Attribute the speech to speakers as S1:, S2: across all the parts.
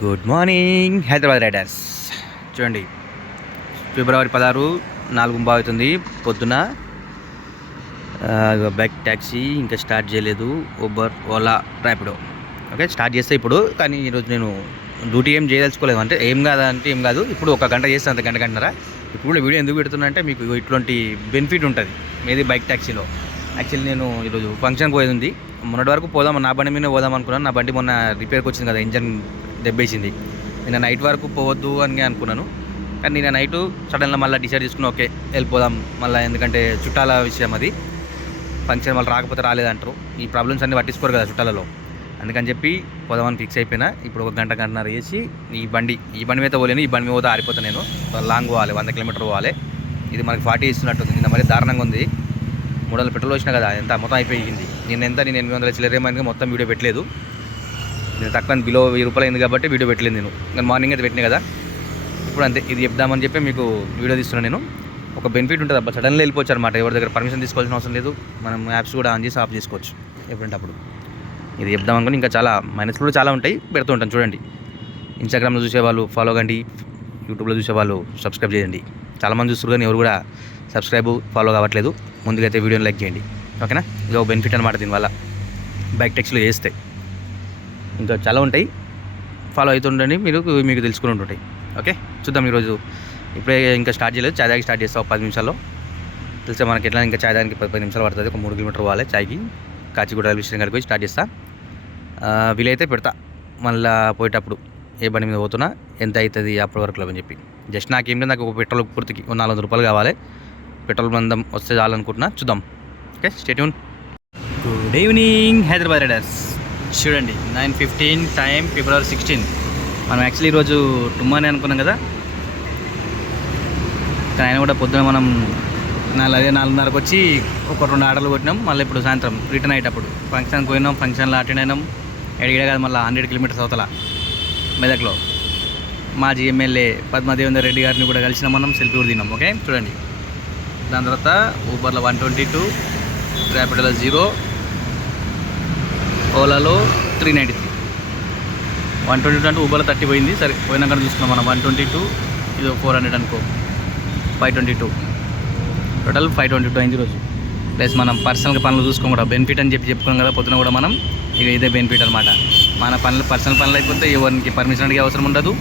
S1: Good morning Hyderabad riders. చూడండి ఫిబ్రవరి పదహారు నాలుగు అవుతుంది. పొద్దున బైక్ ట్యాక్సీ ఇంకా స్టార్ట్ చేయలేదు. Uber Ola Rapido okay start చేస్తే ఇప్పుడు కానీ ఈరోజు నేను డ్యూటీ ఏం చేయదలుచుకోలేదు. అంటే ఏం కాదు అంటే ఏం కాదు. ఇప్పుడు ఒక గంట చేస్తాను అంత గంట గంటన్నర. ఇప్పుడు వీడియో ఎందుకు పెడుతున్నా అంటే మీకు ఇటువంటి బెనిఫిట్ ఉంటుంది. మీది బైక్ ట్యాక్సీలో యాక్చువల్లీ నేను ఈరోజు ఫంక్షన్కి పోయేది ఉంది. మొన్నటి వరకు పోదాం నా బండి మీద పోదాం అనుకున్నాను నా బండి మొన్న రిపేర్కి వచ్చింది కదా ఇంజన్ దెబ్బేసింది. నిన్న నైట్ వరకు పోవద్దు అని అనుకున్నాను. కానీ నేను నైట్ సడన్గా మళ్ళీ డిసైడ్ చేసుకుని ఓకే వెళ్ళిపోదాం మళ్ళీ ఎందుకంటే చుట్టాల విషయం అది. ఫంక్షన్ వాళ్ళు రాకపోతే రాలేదంటారు. ఈ ప్రాబ్లమ్స్ అన్ని పట్టించుకోరు కదా చుట్టాలలో. అందుకని చెప్పి పోదామని ఫిక్స్ అయిపోయినా. ఇప్పుడు ఒక గంట గంటన్నర వేసి ఈ బండి ఈ బండి మీద పోలేను ఈ బండి మీద పోతే ఆరిపోతాను నేను. లాంగ్ పోవాలి వంద కిలోమీటర్ పోవాలి. ఇది మనకి ఫార్టీ ఇస్తున్నట్టుంది. నిన్న మరీ దారుణంగా ఉంది. మూడు వందల పెట్రోల్ వచ్చినా కదా ఎంత మొత్తం అయిపోయింది. నేను ఎంత నేను ఎనిమిది వందల చిల్లరేమని మొత్తం వీడియో పెట్టలేదు. నేను తక్కువ బిలో వెయ్యి రూపాయలు అయింది కాబట్టి వీడియో పెట్టలేదు నేను. నేను మార్నింగ్ అయితే పెట్టినా కదా? ఇప్పుడు అంతే ఇది చెప్దామని చెప్పి మీకు వీడియో తీస్తున్నాను నేను. ఒక బెనిఫిట్ ఉంటుంది అబ్బా సడన్లీ వెళ్ళిపోవచ్చు అనమాట ఎవరి దగ్గర పర్మిషన్ తీసుకోవాల్సిన అవసరం లేదు. మనం యాప్స్ కూడా ఆన్ చేసి ఆఫ్ చేసుకోవచ్చు. ఎప్పుడంటే అప్పుడు ఇది చెప్దాం అనుకుని ఇంకా చాలా మైనస్ కూడా చాలా ఉంటాయి. పెడుతూ ఉంటాను చూడండి. ఇన్స్టాగ్రామ్లో చూసేవాళ్ళు ఫాలో కండి. యూట్యూబ్లో చూసేవాళ్ళు సబ్స్క్రైబ్ చేయండి. చాలామంది చూస్తారు కానీ ఎవరు కూడా సబ్స్క్రైబ్ ఫాలో కావట్లేదు. ముందుకైతే వీడియోని లైక్ చేయండి. ఓకేనా? ఇది ఒక బెనిఫిట్ అనమాట దీనివల్ల బైక్ టెక్స్లో చేస్తే. ఇంకా చాలా ఉంటాయి. ఫాలో అవుతుండండి మీరు మీకు తెలుసుకుని ఉంటుంటాయి ఓకే చూద్దాం ఈరోజు. ఇప్పుడే ఇంకా స్టార్ట్ చేయలేదు. చాయ్ దాకా స్టార్ట్ చేస్తాం ఒక పది నిమిషాల్లో. తెలిసే మనకి ఎట్లా ఇంకా చాయ్ దానికి పది పది నిమిషాలు పడుతుంది. ఒక మూడు కిలోమీటర్ పోవాలి చాయ్కి. కాచిగూడ రైల్వే స్టేషన్ కాడికి స్టార్ట్ చేస్తా. వీలైతే పెడతా. మళ్ళీ పోయేటప్పుడు ఏ బండి మీద పోతున్నా ఎంత అవుతుంది అప్పటి వరకు అని చెప్పి. జస్ట్ నాకేం లేదు. నాకు ఒక పెట్రోల్ పూర్తికి ఒక నాలుగు వందల రూపాయలు కావాలి. పెట్రోల్ బంధం వస్తే చాలనుకుంటున్నా. చూద్దాం. Okay stay tuned good evening Hyderabad riders చూడండి nine fifteen time February sixteen మనం యాక్చువల్లీ ఈరోజు టుమ్మానే అనుకున్నాం కదా? కానీ ఆయన కూడా పొద్దున మనం నాలుగు అదే నాలుగున్నరకు వచ్చి ఒక రెండు ఆటలు కొట్టినాం. మళ్ళీ ఇప్పుడు సాయంత్రం రిటర్న్ అయ్యేటప్పుడు ఫంక్షన్కి పోయినాం ఫంక్షన్లో అటెండ్ అయినాం. ఎడిగిడ కాదు మళ్ళీ హండ్రెడ్ కిలోమీటర్స్ అవతల మెదక్లో. మాజీ ఎమ్మెల్యే పద్మదేవేందర్ రెడ్డి గారిని కూడా కలిసిన మనం సెల్ఫీ కూడా తిన్నాం ఓకే చూడండి. దాని తర్వాత ఊబర్లో వన్ ట్వంటీ టూ ర్యాపిడోలో zero ఓలాలో three ninety three one twenty two అంటే ఊబర్లో థర్టీ పోయింది సరే పోయినాక చూసుకున్నాం మనం. వన్ ట్వంటీ టూ ఇది ఫోర్ హండ్రెడ్ అనుకో. Five twenty two total five twenty two అయింది రోజు ప్లస్ మనం పర్సనల్గా పనులు చూసుకోం కూడా. బెనిఫిట్ అని చెప్పి చెప్పుకున్నాం కదా పొద్దున కూడా మనం. ఇక ఇదే బెనిఫిట్ అనమాట మన పనులు పర్సనల్ పనులు అయిపోతే ఎవరికి పర్మిషన్ అడిగే అవసరం ఉండదు.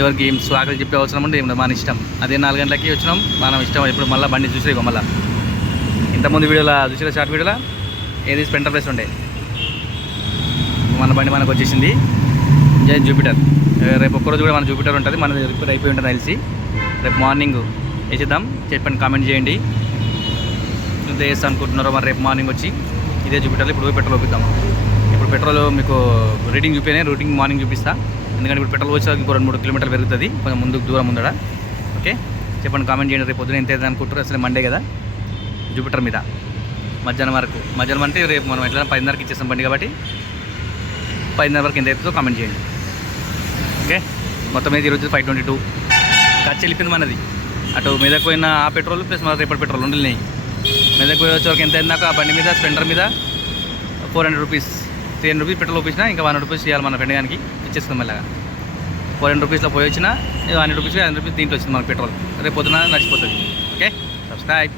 S1: ఎవరికి ఏం స్వాగతం చెప్పే అవసరం ఉండదు. ఏమి మన ఇష్టం. అదే నాలుగు గంటలకి వచ్చినాం. మనం ఇష్టం ఇప్పుడు మళ్ళీ బండి చూసి ఇక మళ్ళీ. ఇంతకుముందు వీడియోలో చూసిన షార్ట్ వీడియోలో? ఏది? స్పెంటర్ ప్లేస్ ఉండే. మన బండి మనకు వచ్చేసింది. జై జూపిటర్. రేపు ఒక్కరోజు కూడా మన జూపిటర్ ఉంటుంది. మన రిపేర్ అయిపోయి ఉంటుంది తెలిసి రేపు మార్నింగ్ వేసేద్దాం. చెప్పండి కామెంట్ చేయండి. ఎంత చేస్తా అనుకుంటున్నారో మరి రేపు మార్నింగ్ వచ్చి. ఇదే జూపిటర్లో ఇప్పుడు పోయి పెట్రోల్ ఒప్పిద్దాం. ఇప్పుడు పెట్రోల్ మీకు రీడింగ్ చూపినే రూటింగ్ మార్నింగ్ చూపిస్తా. ఎందుకంటే ఇప్పుడు పెట్రోల్ వచ్చి ఇంకో రెండు మూడు కిలోమీటర్లు పెరుగుతుంది. కొంచెం ముందుకు దూరం ఉందడ. ఓకే? చెప్పండి కామెంట్ చేయండి. రేపు పొద్దున ఎంత అవుతుంది అనుకుంటారు అసలు మండే కదా. జూపిటర్ మీద. మధ్యాహ్నం వరకు. మధ్యాహ్నం అంటే రేపు మనం ఎట్లా పదిన్నరకి ఇచ్చేస్తాం బండి కాబట్టి. పదిన్నర వరకు ఎంత అవుతుందో కామెంట్ చేయండి. ఓకే మొత్తం మీద ఈరోజు ఫైవ్ ట్వంటీ టూ ఖర్చు వెళ్ళిపోయింది మనది. అటు మీదకు పోయిన ఆ పెట్రోల్ ప్లస్ మన రేపటి పెట్రోల్ ఉండినాయి మీదకు పోయి వచ్చే వరకు ఎంత అయిందాక ఆ బండి మీద స్పెండర్ మీద four hundred rupees three hundred rupees petrol ఒప్పించినా ఇంకా వన్ హండ్రెడ్ రూపీస్ ఇవ్వాలి మన ఫ్రెండ్ గానికి. ఇచ్చేస్తాం మళ్ళీ. ఫోర్ హండ్రెడ్ రూపీస్లో పోయి వచ్చినా హండ్రెడ్ రూపీస్ హండ్రెడ్ రూపీస్ దీంట్లో వచ్చింది మన పెట్రోల్. రేపు పొద్దున నడిచిపోతుంది. Okay subscribe